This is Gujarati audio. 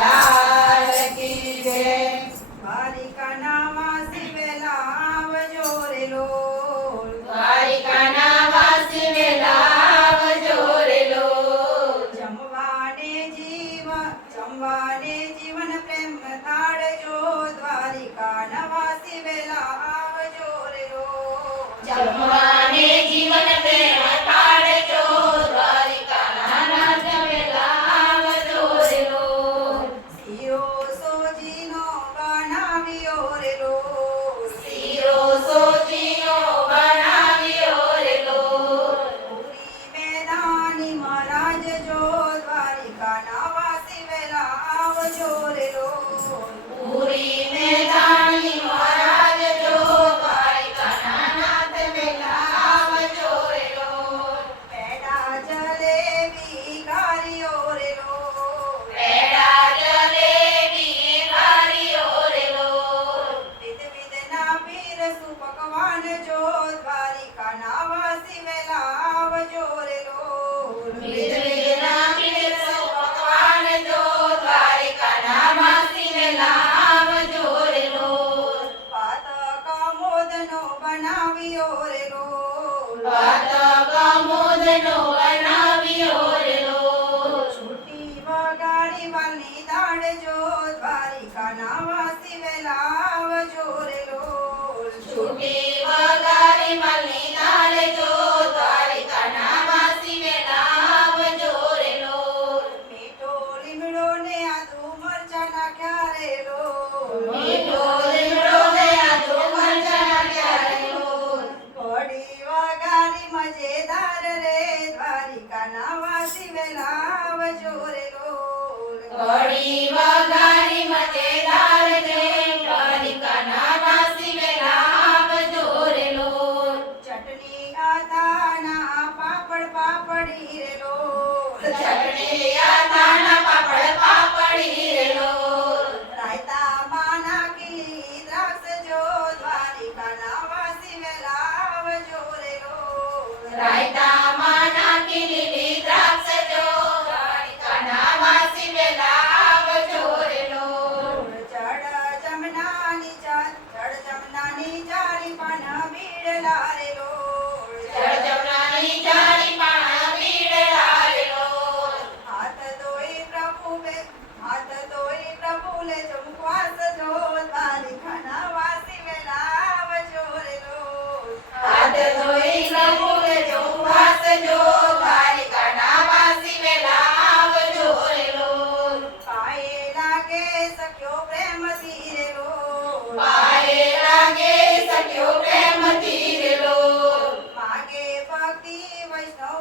લાલ કી જય. દ્વારિકાના વાસી વેલા આવજો રે લોલ. દ્વારિકાના વાસી વેલા આવજો રે લોલ. જમવાને જીવન પ્રેમ તાળજો. દ્વારિકાના વાસી વેલા આવજો રે લોલ. જમવાને જીવન પ્રેમ તાળજો. દ્વારિકાના નાથ વેલા આવજો રે લોલ. શીરો સોજીનો બનાવ્યો રે લોલ. શીરો સોજીનો બનાવ્યો રે લોલ. પૂરી મેદાની મહારાજ જો. દ્વારિકાના વાસી વેલા આવજો રે લોલ. પૂરી મેદાની મહારાજ જો. દ્વારિકાના નાથ વેલા આવજો રે લોલ. પેડા જલેબી ગારીઓ રે લોલ. પેડા જલેબી ગારીઓ રે લોલ. વિધના પીરસું પકવાન જો. દ્વારિકાના વાસી વેલા આવજો રે લોલ. વિધના પીરસું પકવાન જો. દ્વારિકાના વાસી વેલા આવજો રે લોલ. પાત કમોદનો બનાવ્યો રે લોલ. ભાત કમોદનો બનાવ્યો રે લોલ. છૂટી વગાડી વાલની દાળ જો. દ્વારિકાના વાસી વેલા આવજો રે લોલ. છૂટી વગારી મલની દાળ જો. દ્વારિકાના વાસી વેલા આવજો રે લોલ. મીઠો લીમડો ને આદુ મરચાં નાખ્યા રે લોલ. મીઠો લીમડો ને આદુ મરચાં નાખ્યા રે લોલ. કઢી વઘારી મજેદાર રે. દ્વારિકાના વાસી વેલા આવજો રે લોલ. કઢી વઘારી મજેદાર છે. દ્વારિકાના વાસી વેલા આવજો રે લોલ. ચટણી આથાના પાપડ પાપડી રે લોલ. ચટણી આથાના પાપડ પાપડી રે લોલ. રાયતામાં નાખી દ્રાક્ષ જો. દ્વારિકાના વાસી વેલા આવજો રે લોલ. રાયતામાં નાખી લીલી દ્રાક્ષ જો. દ્વારિકાના વાસી વેલા આવજો રે લોલ. જડ જમનાની ચારી પાન બીડલા રે લોલ. જળજમનાની જાળી પાણા વીડલા રે લોલ. હાથ ધોઈ પ્રભુ લે મુખવાસ જો. દ્વારિકાના વાસી વેલા આવજો રે લોલ. હાથ ધોઈ પ્રભુ લેજો ઉપવાસ જો. દ્વારિકાના વાસી વેલા આવજો રે લોલ. પાયે લાગે સખ્યો પ્રેમથી રે લોલ. પાયે લાગે સખ્યો પ્રેમથી રે લોલ. માગે ભક્તિ વૈષ્ણવ